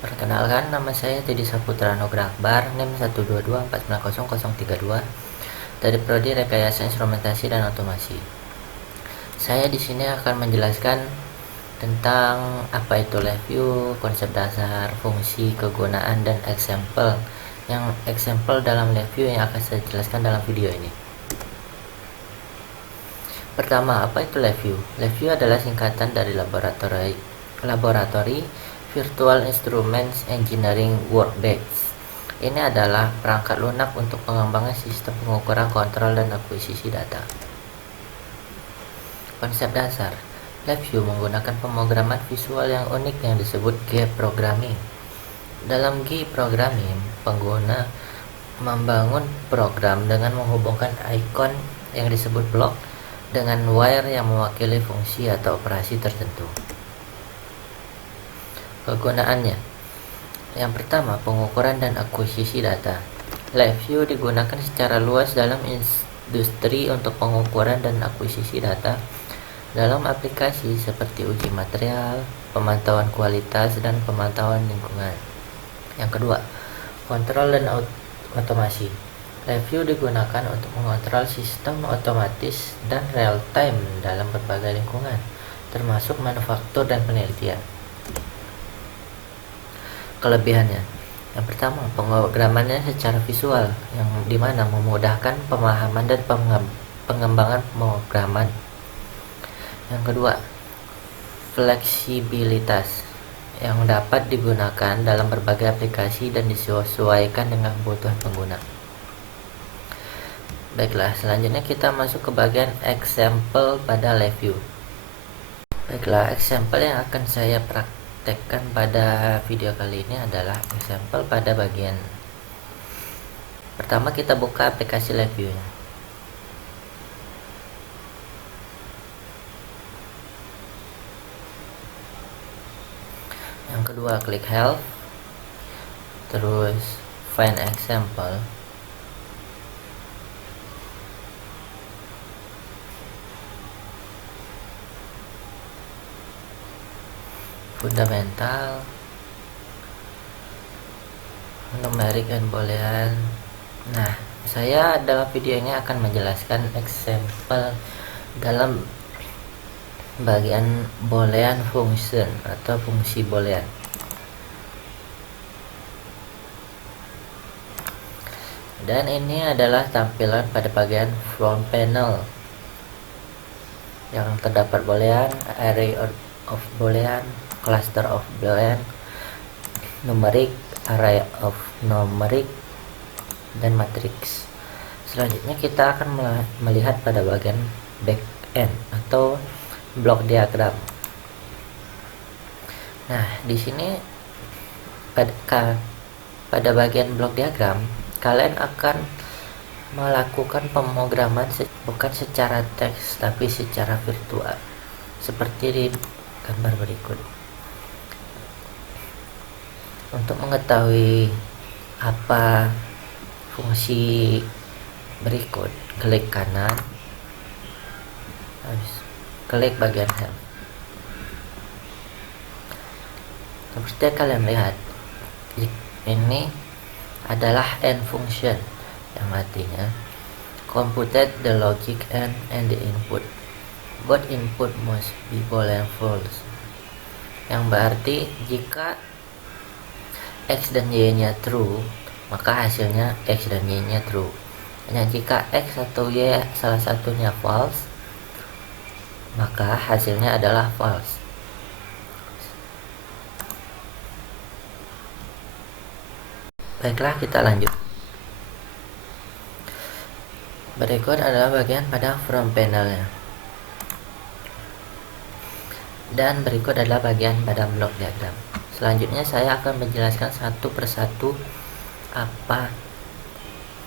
Perkenalkan, nama saya Teddy Saputra Nugra Akbar, NIM 122490032 dari Prodi Rekayasa Instrumentasi dan Otomasi. Saya di sini akan menjelaskan tentang apa itu live view, konsep dasar, fungsi, kegunaan, dan example. Yang example dalam live view yang akan saya jelaskan dalam video ini. Pertama, apa itu live view? Live view adalah singkatan dari Laboratory Virtual Instruments Engineering Workbench. Ini adalah perangkat lunak untuk pengembangan sistem pengukuran, kontrol, dan akuisisi data. Konsep dasar live view menggunakan pemrograman visual yang unik yang disebut GUI programming. Dalam GUI programming, pengguna membangun program dengan menghubungkan ikon yang disebut blok dengan wire yang mewakili fungsi atau operasi tertentu. Kegunaannya, yang pertama, pengukuran dan akuisisi data. Live view digunakan secara luas dalam industri untuk pengukuran dan akuisisi data dalam aplikasi seperti uji material, pemantauan kualitas, dan pemantauan lingkungan. Yang kedua, kontrol dan otomasi. Live view digunakan untuk mengontrol sistem otomatis dan real time dalam berbagai lingkungan, termasuk manufaktur dan penelitian. Kelebihannya, yang pertama, pemrogramannya secara visual, yang dimana memudahkan pemahaman dan pengembangan pemrograman. Yang kedua, fleksibilitas, yang dapat digunakan dalam berbagai aplikasi dan disesuaikan dengan kebutuhan pengguna. Baiklah, selanjutnya kita masuk ke bagian example pada live view. Baiklah, example yang akan saya praktekkan pada video kali ini adalah example pada bagian pertama. Kita buka aplikasi live view nya. Yang kedua, klik help, terus find example. Fundamental, numerik, dan boolean. Nah, saya dalam video ini akan menjelaskan example dalam bagian boolean function atau fungsi boolean. Dan ini adalah tampilan pada bagian front panel yang terdapat boolean, array of boolean, cluster of boolean, numerik, array of numeric, dan matrix. Selanjutnya kita akan melihat pada bagian back end atau blok diagram. Nah, di sini pada bagian blok diagram, kalian akan melakukan pemrograman bukan secara teks tapi secara virtual, seperti di gambar berikut. Untuk mengetahui apa fungsi berikut, klik kanan, klik bagian help. Seperti kalian lihat, ini adalah end function, yang artinya computed the logic and the input. Both input must be boolean false, yang berarti jika X dan Y nya true, maka hasilnya X dan Y nya true. Dan jika X atau Y salah satunya false, maka hasilnya adalah false. Baiklah, kita lanjut. Berikut adalah bagian pada front panelnya. Dan berikut adalah bagian pada blok diagram. Selanjutnya saya akan menjelaskan satu persatu apa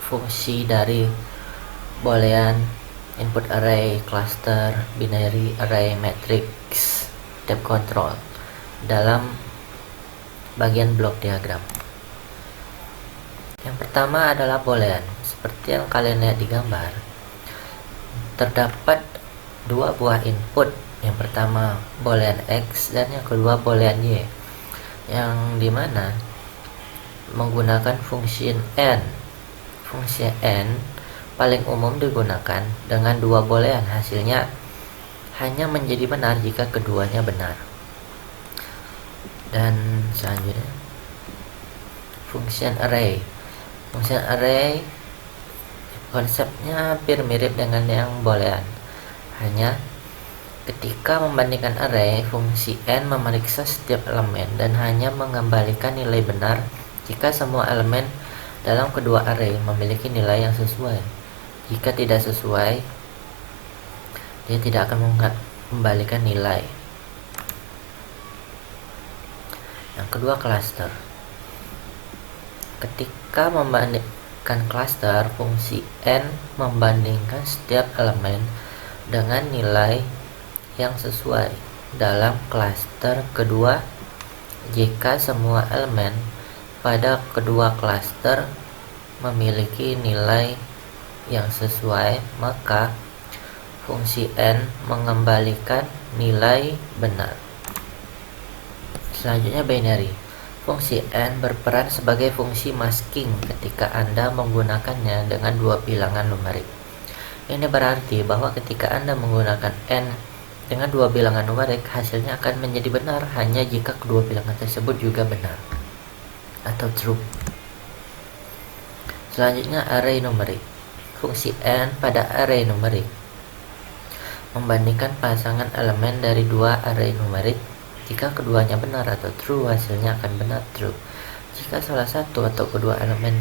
fungsi dari boolean, input array, cluster, binary array, matrix, step control dalam bagian blok diagram. Yang pertama adalah boolean. Seperti yang kalian lihat di gambar, terdapat dua buah input. Yang pertama boolean X dan yang kedua boolean Y. yang dimana menggunakan fungsi n. Fungsi n paling umum digunakan dengan dua boolean, hasilnya hanya menjadi benar jika keduanya benar. Dan selanjutnya function array. Function array konsepnya hampir mirip dengan yang boolean, hanya ketika membandingkan array, fungsi n memeriksa setiap elemen dan hanya mengembalikan nilai benar jika semua elemen dalam kedua array memiliki nilai yang sesuai. Jika tidak sesuai, dia tidak akan mengembalikan nilai. Yang kedua, cluster. Ketika membandingkan cluster, fungsi n membandingkan setiap elemen dengan nilai yang sesuai dalam cluster kedua. Jika semua elemen pada kedua cluster memiliki nilai yang sesuai, maka fungsi n mengembalikan nilai benar. Selanjutnya, binary. Fungsi n berperan sebagai fungsi masking ketika Anda menggunakannya dengan dua bilangan numerik. Ini berarti bahwa ketika Anda menggunakan n dengan dua bilangan numerik, hasilnya akan menjadi benar hanya jika kedua bilangan tersebut juga benar atau true. Selanjutnya, array numerik. Fungsi n pada array numerik membandingkan pasangan elemen dari dua array numerik. Jika keduanya benar atau true, hasilnya akan benar true. Jika salah satu atau kedua elemen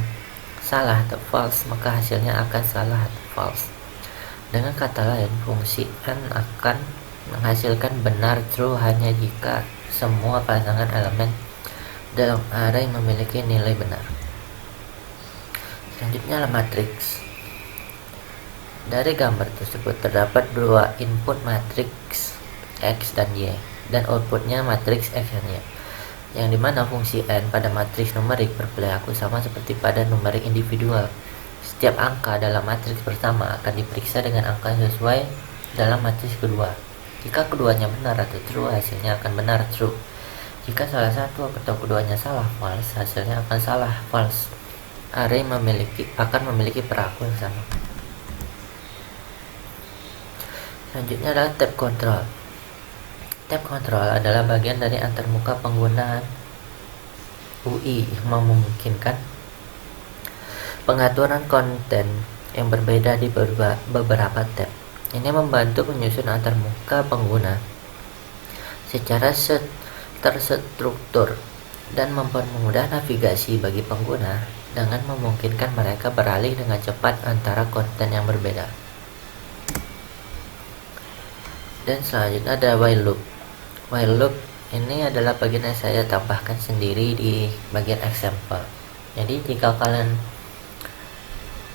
salah atau false, maka hasilnya akan salah atau false. Dengan kata lain, fungsi n akan menghasilkan benar true hanya jika semua pasangan elemen dalam array memiliki nilai benar. Selanjutnya, matriks. Dari gambar tersebut terdapat dua input matriks X dan Y, dan outputnya matriks X dan Y, yang dimana fungsi n pada matriks numerik berperilaku sama seperti pada numerik individual. Setiap angka dalam matriks pertama akan diperiksa dengan angka sesuai dalam matriks kedua. Jika keduanya benar atau true, hasilnya akan benar true. Jika salah satu atau keduanya salah false, hasilnya akan salah false. Array akan memiliki perilaku yang sama. Selanjutnya adalah tab control. Tab control adalah bagian dari antarmuka penggunaan UI yang memungkinkan pengaturan konten yang berbeda di beberapa tab. Ini membantu menyusun antarmuka pengguna secara terstruktur dan mempermudah navigasi bagi pengguna dengan memungkinkan mereka beralih dengan cepat antara konten yang berbeda. Dan selanjutnya ada while loop. While loop ini adalah bagian yang saya tambahkan sendiri di bagian example. Jadi jika kalian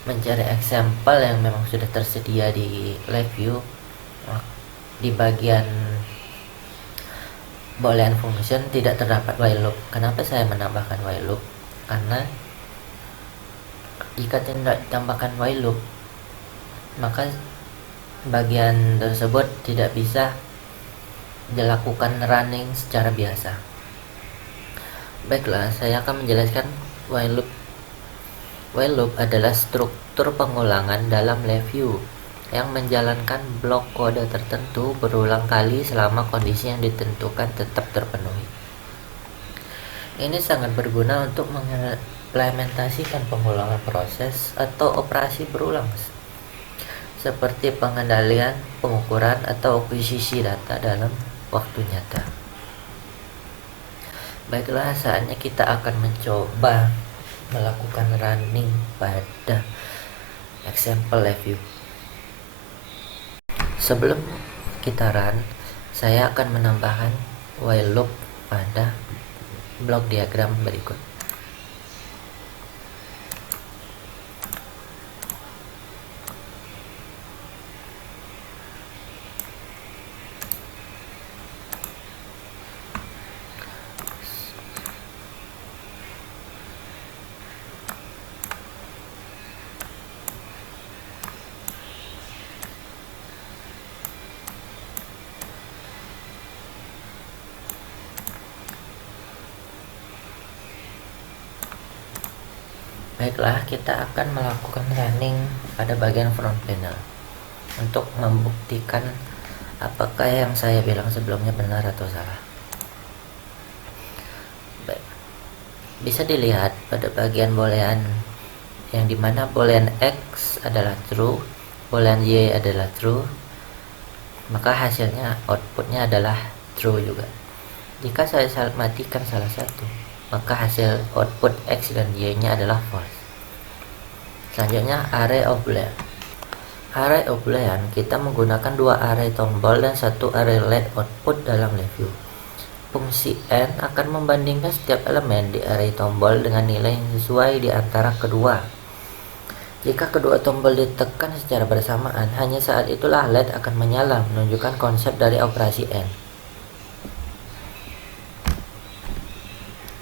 mencari example yang memang sudah tersedia di live view, di bagian boolean function tidak terdapat while loop. Kenapa saya menambahkan while loop? Karena jika tidak ditambahkan while loop, maka bagian tersebut tidak bisa dilakukan running secara biasa. Baiklah, saya akan menjelaskan while loop. While loop adalah struktur pengulangan dalam live view yang menjalankan blok kode tertentu berulang kali selama kondisi yang ditentukan tetap terpenuhi. Ini sangat berguna untuk mengimplementasikan pengulangan proses atau operasi berulang, seperti pengendalian, pengukuran, atau akuisisi data dalam waktu nyata. Baiklah, saatnya kita akan mencoba melakukan running pada example live view. Sebelum kita run, saya akan menambahkan while loop pada blok diagram berikut. Baiklah, kita akan melakukan running pada bagian front panel untuk membuktikan apakah yang saya bilang sebelumnya benar atau salah. Baik. Bisa dilihat pada bagian boolean yang dimana boolean X adalah true, boolean Y adalah true, maka hasilnya outputnya adalah true juga. Jika saya matikan salah satu, maka hasil output X dan Y nya adalah false. Selanjutnya array of boolean. Array of boolean kita menggunakan 2 array tombol dan 1 array let output dalam review. Fungsi n akan membandingkan setiap elemen di array tombol dengan nilai yang sesuai di antara kedua. Jika kedua tombol ditekan secara bersamaan, hanya saat itulah LED akan menyala, menunjukkan konsep dari operasi n.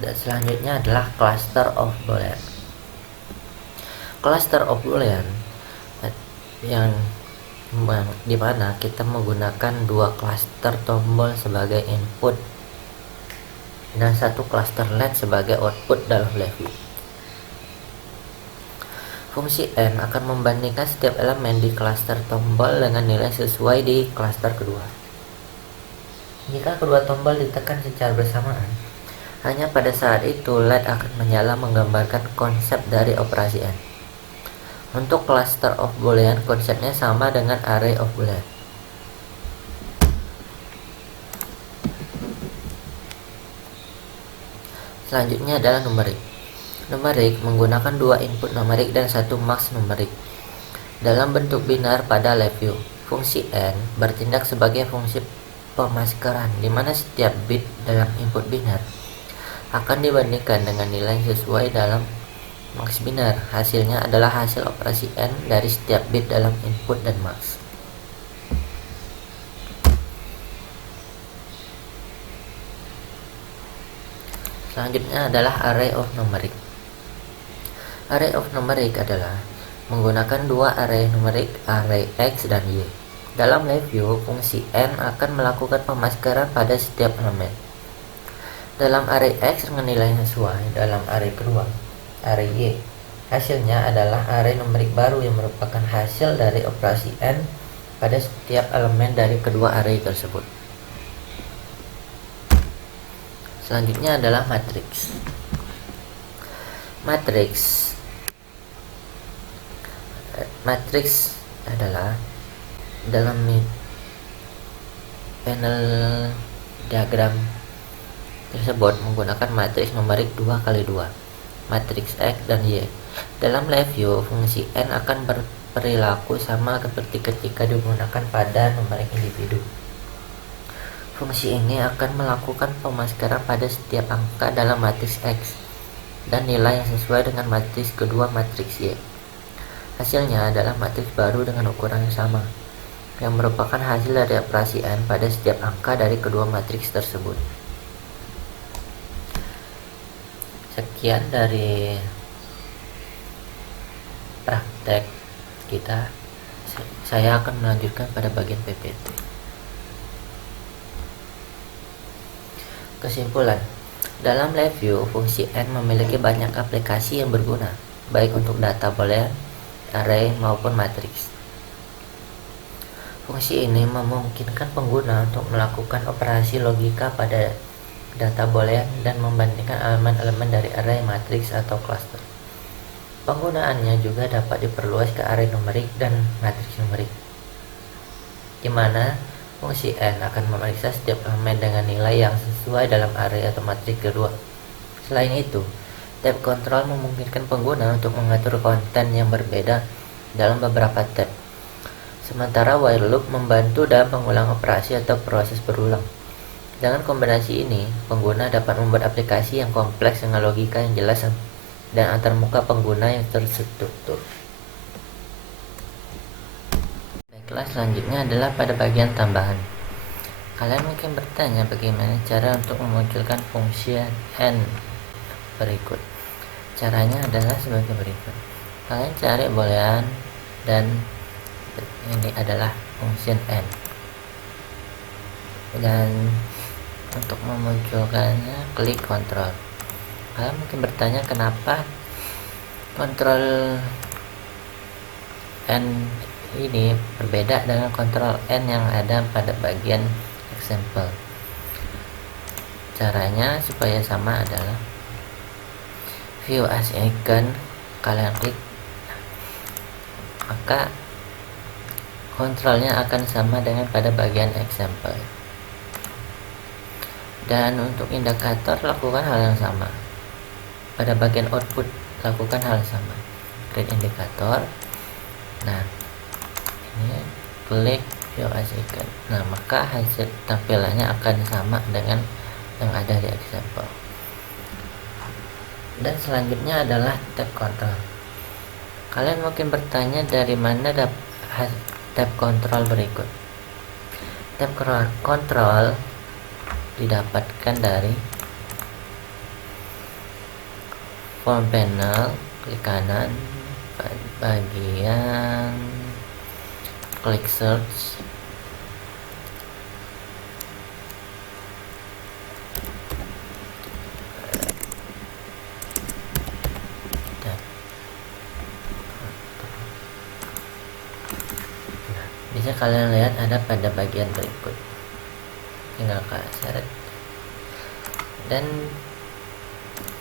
Dan selanjutnya adalah cluster of boolean. Cluster of boolean yang dimana kita menggunakan 2 cluster tombol sebagai input dan 1 cluster LED sebagai output dalam review. Fungsi n akan membandingkan setiap elemen di cluster tombol dengan nilai sesuai di cluster kedua. Jika kedua tombol ditekan secara bersamaan, hanya pada saat itu LED akan menyala, menggambarkan konsep dari operasi n. Untuk cluster of boolean, konsepnya sama dengan array of boolean. Selanjutnya adalah numerik. Numerik menggunakan 2 input numerik dan 1 max numerik dalam bentuk binar pada review. Fungsi n bertindak sebagai fungsi pemaskeran, di mana setiap bit dalam input binar akan dibandingkan dengan nilai sesuai dalam max binar. Hasilnya adalah hasil operasi n dari setiap bit dalam input dan max. Selanjutnya adalah array of numeric. Array of numeric adalah menggunakan 2 array numerik, array X dan Y. Dalam review, fungsi n akan melakukan pemaskeran pada setiap elemen. Dalam array X dengan nilai sesuai, dalam array kedua, array Y, hasilnya adalah array numerik baru yang merupakan hasil dari operasi n pada setiap elemen dari kedua array tersebut. Selanjutnya adalah matriks. Matriks adalah dalam panel diagram tersebut menggunakan matriks numerik 2x2, matriks X dan Y. Dalam review, fungsi n akan berperilaku sama seperti ketika digunakan pada numerik individu. Fungsi ini akan melakukan pemaskaran pada setiap angka dalam matriks X dan nilai yang sesuai dengan matriks kedua, matriks Y. Hasilnya adalah matriks baru dengan ukuran yang sama, yang merupakan hasil dari operasi n pada setiap angka dari kedua matriks tersebut. Sekian dari praktek kita. Saya akan melanjutkan pada bagian PPT. Kesimpulan, dalam review, fungsi n memiliki banyak aplikasi yang berguna, baik untuk data boolean, array maupun matriks. Fungsi ini memungkinkan pengguna untuk melakukan operasi logika pada data boolean dan membandingkan elemen-elemen dari array, matriks, atau cluster. Penggunaannya juga dapat diperluas ke array numerik dan matriks numerik, di mana fungsi n akan memeriksa setiap elemen dengan nilai yang sesuai dalam array atau matriks kedua. Selain itu, tab control memungkinkan pengguna untuk mengatur konten yang berbeda dalam beberapa tab. Sementara while loop membantu dalam pengulang operasi atau proses berulang. Dengan kombinasi ini, pengguna dapat membuat aplikasi yang kompleks dengan logika yang jelas dan antarmuka pengguna yang terstruktur. Baiklah, selanjutnya adalah pada bagian tambahan. Kalian mungkin bertanya bagaimana cara untuk memunculkan fungsi n berikut. Caranya adalah sebagai berikut. Kalian cari boolean dan ini adalah fungsi n. Dan untuk memunculkannya klik kontrol. Kalian mungkin bertanya kenapa Kontrol N ini berbeda dengan kontrol N yang ada pada bagian example. Caranya supaya sama adalah view as icon, kalian klik, maka kontrolnya akan sama dengan pada bagian example. Dan untuk indikator lakukan hal yang sama. Pada bagian output lakukan hal yang sama. Create indikator. Nah, ini klik view as icon. Nah, maka hasil tampilannya akan sama dengan yang ada di example. Dan selanjutnya adalah tab control. Kalian mungkin bertanya dari mana tab control berikut. Tab control didapatkan dari form panel, klik kanan, bagian klik search, bisa kalian lihat ada pada bagian berikut, tinggal seret.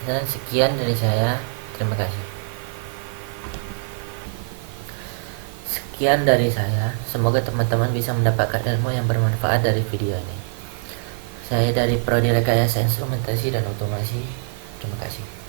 Dan sekian dari saya, terima kasih. Sekian dari saya, semoga teman-teman bisa mendapatkan ilmu yang bermanfaat dari video ini. Saya dari Prodi Rekayasa Instrumentasi dan Otomasi, terima kasih.